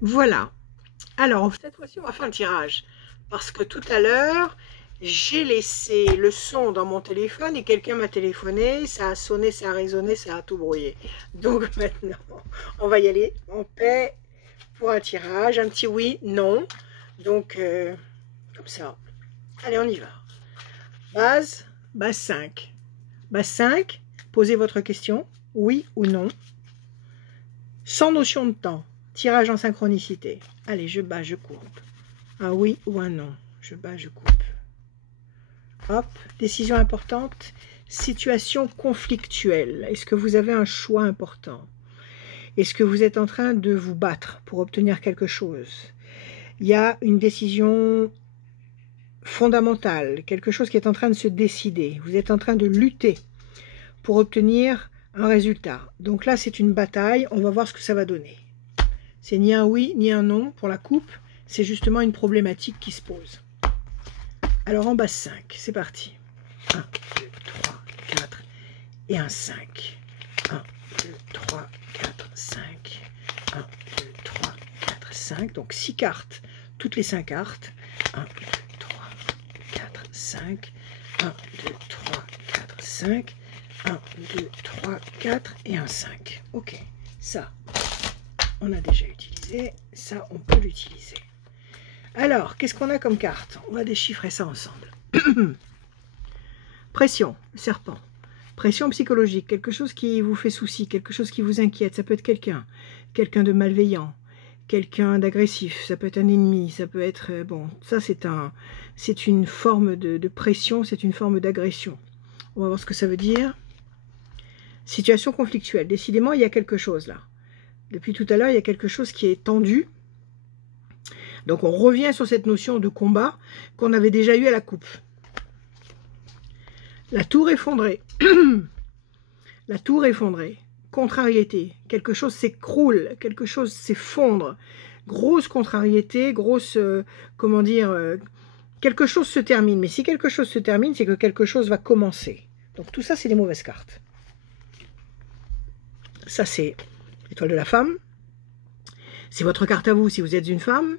Voilà. Alors, cette fois-ci, on va faire le tirage. Parce que tout à l'heure, j'ai laissé le son dans mon téléphone et quelqu'un m'a téléphoné. Ça a sonné, ça a résonné, ça a tout brouillé. Donc maintenant, on va y aller en paix pour un tirage. Un petit oui, non. Donc, comme ça. Allez, on y va. Base 5. Base 5, posez votre question, oui ou non. Sans notion de temps. Tirage en synchronicité. Allez, je bats, je coupe. Un oui ou un non. Je bats, je coupe. Hop, décision importante. Situation conflictuelle. Est-ce que vous avez un choix important? Est-ce que vous êtes en train de vous battre pour obtenir quelque chose? Il y a une décision fondamentale, quelque chose qui est en train de se décider. Vous êtes en train de lutter pour obtenir un résultat. Donc là, c'est une bataille. On va voir ce que ça va donner. C'est ni un oui, ni un non pour la coupe. C'est justement une problématique qui se pose. Alors en base 5, c'est parti. 1, 2, 3, 4 et un 5. 1, 2, 3, 4, 5. 1, 2, 3, 4, 5. Donc 6 cartes, toutes les 5 cartes. 1, 2, 3, 4, 5. 1, 2, 3, 4, 5. 1, 2, 3, 4 et un 5. Ok, ça, on a déjà utilisé. Ça, on peut l'utiliser. Alors, qu'est-ce qu'on a comme carte? On va déchiffrer ça ensemble. Pression, le serpent. Pression psychologique, quelque chose qui vous fait souci, quelque chose qui vous inquiète. Ça peut être quelqu'un de malveillant, quelqu'un d'agressif, ça peut être un ennemi, ça peut être... bon, ça c'est une forme de pression, c'est une forme d'agression. On va voir ce que ça veut dire. Situation conflictuelle. Décidément, il y a quelque chose là. Depuis tout à l'heure, il y a quelque chose qui est tendu. Donc, on revient sur cette notion de combat qu'on avait déjà eu à la coupe. La tour effondrée. La tour effondrée. Contrariété. Quelque chose s'écroule, quelque chose s'effondre. Grosse contrariété, grosse, comment dire, quelque chose se termine. Mais si quelque chose se termine, c'est que quelque chose va commencer. Donc, tout ça, c'est des mauvaises cartes. Ça, c'est l'étoile de la femme. C'est votre carte à vous si vous êtes une femme.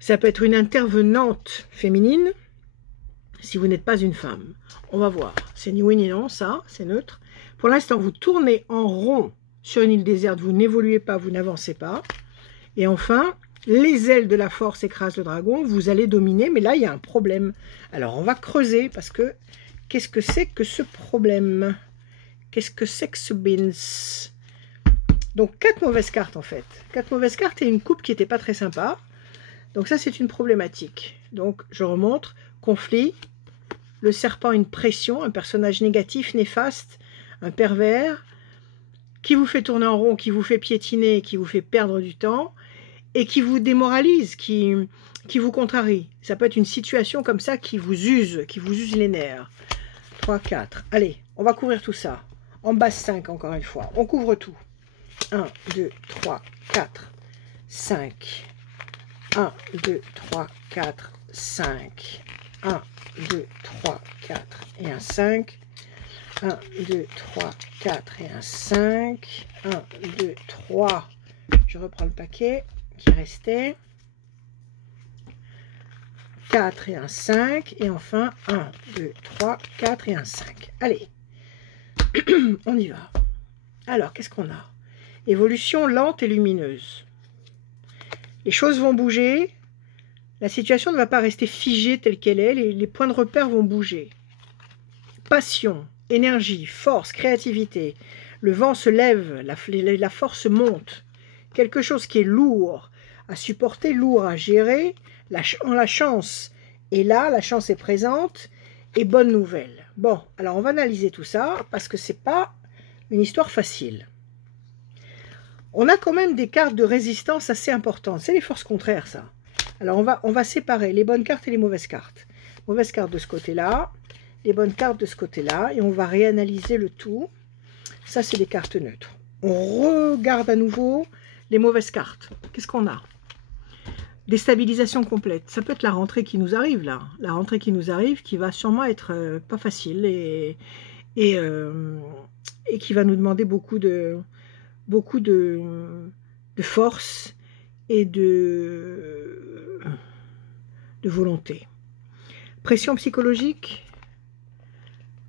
Ça peut être une intervenante féminine si vous n'êtes pas une femme. On va voir. C'est ni oui ni non, ça, c'est neutre. Pour l'instant, vous tournez en rond sur une île déserte. Vous n'évoluez pas, vous n'avancez pas. Et enfin, les ailes de la force écrasent le dragon. Vous allez dominer, mais là, il y a un problème. Alors, on va creuser parce que qu'est-ce que c'est que ce problème? Qu'est-ce que c'est que ce bins? Donc, 4 mauvaises cartes, en fait. 4 mauvaises cartes et une coupe qui n'était pas très sympa. Donc, ça, c'est une problématique. Donc, je remonte. Conflit. Le serpent, une pression. Un personnage négatif, néfaste. Un pervers. Qui vous fait tourner en rond, qui vous fait piétiner, qui vous fait perdre du temps. Et qui vous démoralise, qui vous contrarie. Ça peut être une situation comme ça qui vous use les nerfs. 3, 4. Allez, on va couvrir tout ça. En base 5, encore une fois. On couvre tout. 1, 2, 3, 4, 5. 1, 2, 3, 4, 5. 1, 2, 3, 4 et un 5. 1, 2, 3, 4 et un 5. 1, 2, 3. Je reprends le paquet qui restait. 4 et un 5. Et enfin, 1, 2, 3, 4 et un 5. Allez, on y va. Alors, qu'est-ce qu'on a? Évolution lente et lumineuse. Les choses vont bouger. La situation ne va pas rester figée telle qu'elle est. Les points de repère vont bouger. Passion, énergie, force, créativité. Le vent se lève, la force monte. Quelque chose qui est lourd à supporter, lourd à gérer. La chance est là, la chance est présente. Et bonne nouvelle. Bon, alors on va analyser tout ça parce que c'est pas une histoire facile. On a quand même des cartes de résistance assez importantes. C'est les forces contraires, ça. Alors, on va séparer les bonnes cartes et les mauvaises cartes. Mauvaises cartes de ce côté-là, les bonnes cartes de ce côté-là, et on va réanalyser le tout. Ça, c'est des cartes neutres. On regarde à nouveau les mauvaises cartes. Qu'est-ce qu'on a? Déstabilisation complète. Ça peut être la rentrée qui nous arrive, là. La rentrée qui nous arrive, qui va sûrement être pas facile et qui va nous demander beaucoup de force et de volonté. Pression psychologique.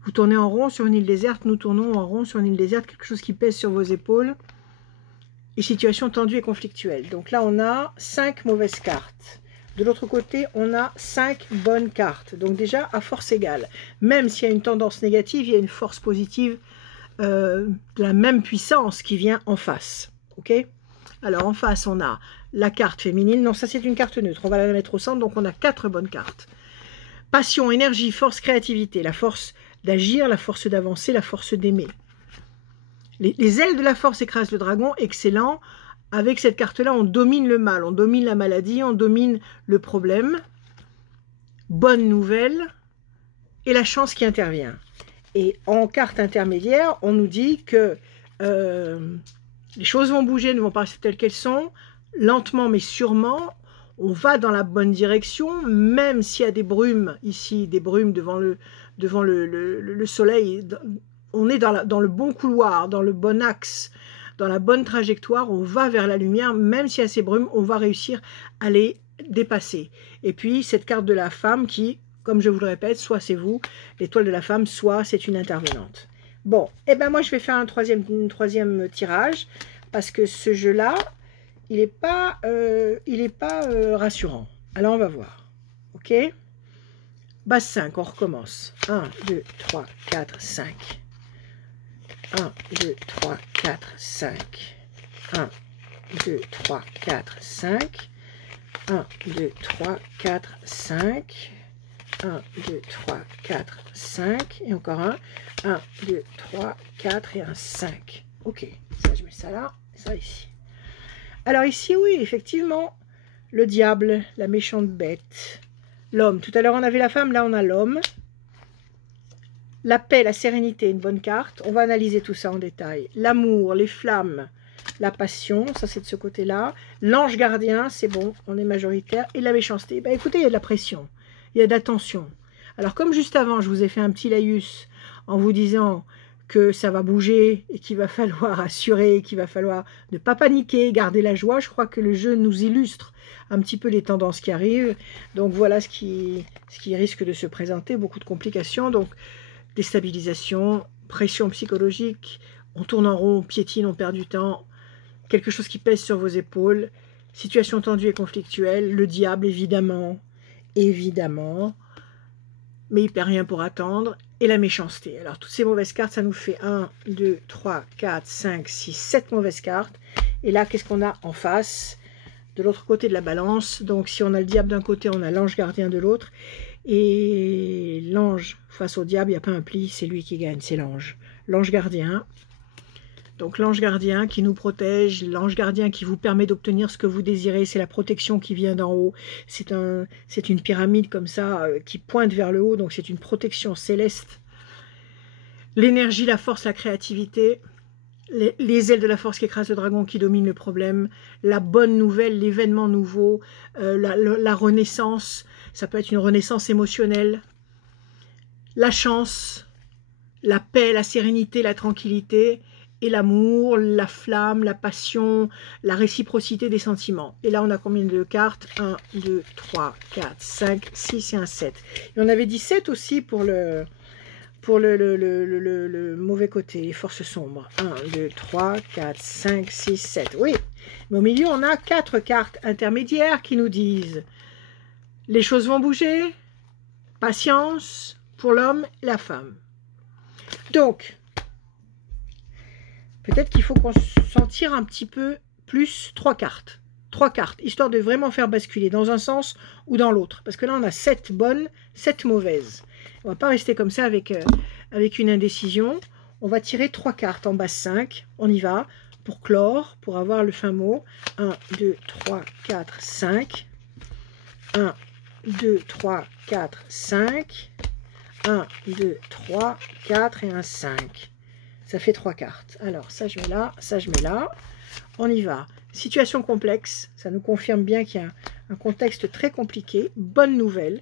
Vous tournez en rond sur une île déserte, nous tournons en rond sur une île déserte, quelque chose qui pèse sur vos épaules. Et situation tendue et conflictuelle. Donc là, on a 5 mauvaises cartes. De l'autre côté, on a 5 bonnes cartes. Donc déjà, à force égale. Même s'il y a une tendance négative, il y a une force positive de la même puissance qui vient en face. Ok? Alors en face, on a la carte féminine. Non, ça c'est une carte neutre. On va la mettre au centre, donc on a 4 bonnes cartes. Passion, énergie, force, créativité. La force d'agir, la force d'avancer, la force d'aimer. Les ailes de la force écrasent le dragon, excellent. Avec cette carte-là, on domine le mal, on domine la maladie, on domine le problème. Bonne nouvelle, et la chance qui intervient. Et en carte intermédiaire, on nous dit que les choses vont bouger, ne vont pas rester telles qu'elles sont. Lentement mais sûrement, on va dans la bonne direction, même s'il y a des brumes ici, des brumes devant le soleil. On est dans le bon couloir, dans le bon axe, dans la bonne trajectoire, on va vers la lumière, même s'il y a ces brumes, on va réussir à les dépasser. Et puis, cette carte de la femme qui, comme je vous le répète, soit c'est vous, l'étoile de la femme, soit c'est une intervenante. Bon, et ben moi je vais faire un troisième tirage, parce que ce jeu-là, il n'est pas, rassurant. Alors on va voir, ok? Base 5, on recommence. 1, 2, 3, 4, 5. 1, 2, 3, 4, 5. 1, 2, 3, 4, 5. 1, 2, 3, 4, 5. 1, 2, 3, 4, 5. Et encore un. 1, 2, 3, 4 et un 5. Ok, ça je mets ça là, et ça ici. Alors ici, oui, effectivement, le diable, la méchante bête, l'homme. Tout à l'heure, on avait la femme, là on a l'homme. La paix, la sérénité, une bonne carte. On va analyser tout ça en détail. L'amour, les flammes, la passion, ça c'est de ce côté-là. L'ange gardien, c'est bon, on est majoritaire. Et la méchanceté, ben, écoutez, il y a de la pression, il y a de la tension. Alors comme juste avant, je vous ai fait un petit laïus en vous disant que ça va bouger et qu'il va falloir assurer, qu'il va falloir ne pas paniquer, garder la joie. Je crois que le jeu nous illustre un petit peu les tendances qui arrivent. Donc voilà ce qui risque de se présenter, beaucoup de complications. Donc déstabilisation, pression psychologique, on tourne en rond, on piétine, on perd du temps, quelque chose qui pèse sur vos épaules, situation tendue et conflictuelle, le diable évidemment, mais il ne perd rien pour attendre, et la méchanceté. Alors toutes ces mauvaises cartes, ça nous fait 1, 2, 3, 4, 5, 6, 7 mauvaises cartes, et là qu'est-ce qu'on a en face? De l'autre côté de la balance, donc si on a le diable d'un côté, on a l'ange gardien de l'autre, et l'ange face au diable, il n'y a pas un pli, c'est lui qui gagne, c'est l'ange. L'ange gardien, donc l'ange gardien qui nous protège, l'ange gardien qui vous permet d'obtenir ce que vous désirez, c'est la protection qui vient d'en haut, c'est une pyramide comme ça qui pointe vers le haut, donc c'est une protection céleste. L'énergie, la force, la créativité, les ailes de la force qui écrasent le dragon, qui domine le problème, la bonne nouvelle, l'événement nouveau, la renaissance, ça peut être une renaissance émotionnelle, la chance, la paix, la sérénité, la tranquillité, et l'amour, la flamme, la passion, la réciprocité des sentiments. Et là, on a combien de cartes? 1, 2, 3, 4, 5, 6 et un 7. Et on avait dit 7 aussi pour le mauvais côté, les forces sombres. 1, 2, 3, 4, 5, 6, 7. Oui, mais au milieu, on a 4 cartes intermédiaires qui nous disent les choses vont bouger, patience pour l'homme et la femme. Donc, peut-être qu'il faut qu'on s'en tire un petit peu plus 3 cartes. 3 cartes, histoire de vraiment faire basculer dans un sens ou dans l'autre. Parce que là, on a 7 bonnes, 7 mauvaises. On ne va pas rester comme ça avec une indécision. On va tirer 3 cartes en base 5. On y va pour clore, pour avoir le fin mot. 1, 2, 3, 4, 5. 1, 2, 3, 4, 5. 1, 2, 3, 4 et un 5. Ça fait 3 cartes. Alors, ça je mets là, ça je mets là. On y va. Situation complexe. Ça nous confirme bien qu'il y a un contexte très compliqué. Bonne nouvelle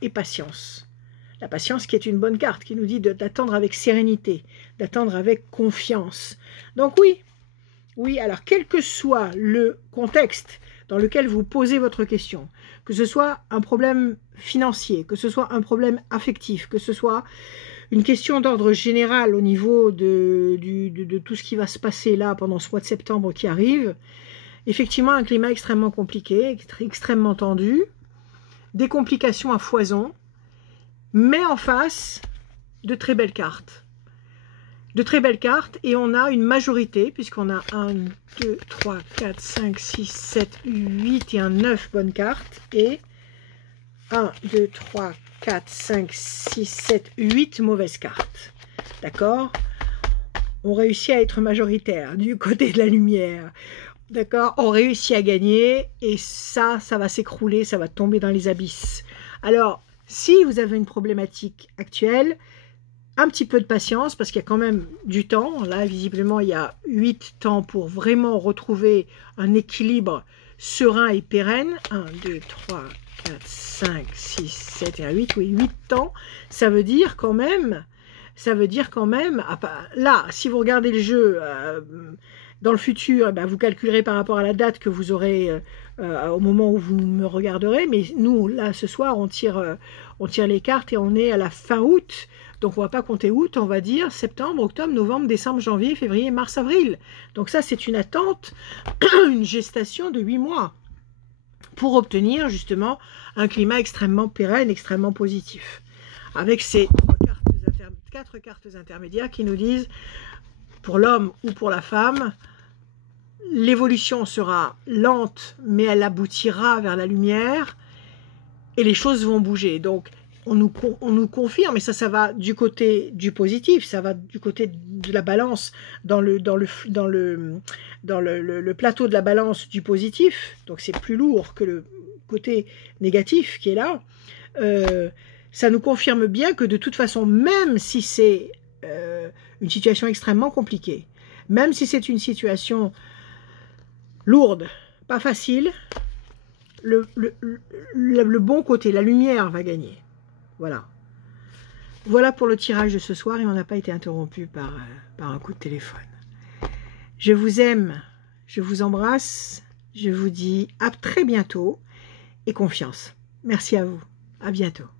et patience. La patience qui est une bonne carte, qui nous dit d'attendre avec sérénité, d'attendre avec confiance. Donc oui, Oui, alors quel que soit le contexte dans lequel vous posez votre question, que ce soit un problème financier, que ce soit un problème affectif, que ce soit une question d'ordre général au niveau de tout ce qui va se passer là pendant ce mois de septembre qui arrive, effectivement un climat extrêmement compliqué, extrêmement tendu, des complications à foison, mais en face de très belles cartes. De très belles cartes, et on a une majorité, puisqu'on a 1, 2, 3, 4, 5, 6, 7, 8 et un 9 bonnes cartes, et 1, 2, 3, 4, 5, 6, 7, 8 mauvaises cartes. D'accord? On réussit à être majoritaire du côté de la lumière. D'accord? On réussit à gagner, et ça va s'écrouler, ça va tomber dans les abysses. Alors, si vous avez une problématique actuelle, un petit peu de patience, parce qu'il y a quand même du temps. Là, visiblement, il y a 8 temps pour vraiment retrouver un équilibre serein et pérenne. 1, 2, 3, 4, 5, 6, 7 et 8. Oui, 8 temps. Ça veut dire quand même, là, si vous regardez le jeu dans le futur, ben, vous calculerez par rapport à la date que vous aurez au moment où vous me regarderez. Mais nous, là, ce soir, on tire les cartes et on est à la fin août. Donc, on ne va pas compter août, on va dire septembre, octobre, novembre, décembre, janvier, février, mars, avril. Donc ça, c'est une attente, une gestation de 8 mois pour obtenir justement un climat extrêmement pérenne, extrêmement positif. Avec ces 4 cartes intermédiaires qui nous disent, pour l'homme ou pour la femme, l'évolution sera lente, mais elle aboutira vers la lumière et les choses vont bouger. Donc, on nous confirme, et ça va du côté du positif, ça va du côté de la balance, dans le plateau de la balance du positif, donc c'est plus lourd que le côté négatif qui est là. Ça nous confirme bien que de toute façon, même si c'est une situation extrêmement compliquée, même si c'est une situation lourde, pas facile, le bon côté, la lumière va gagner. Voilà. Voilà pour le tirage de ce soir, et on n'a pas été interrompu par un coup de téléphone. Je vous aime, je vous embrasse, je vous dis à très bientôt et confiance. Merci à vous. À bientôt.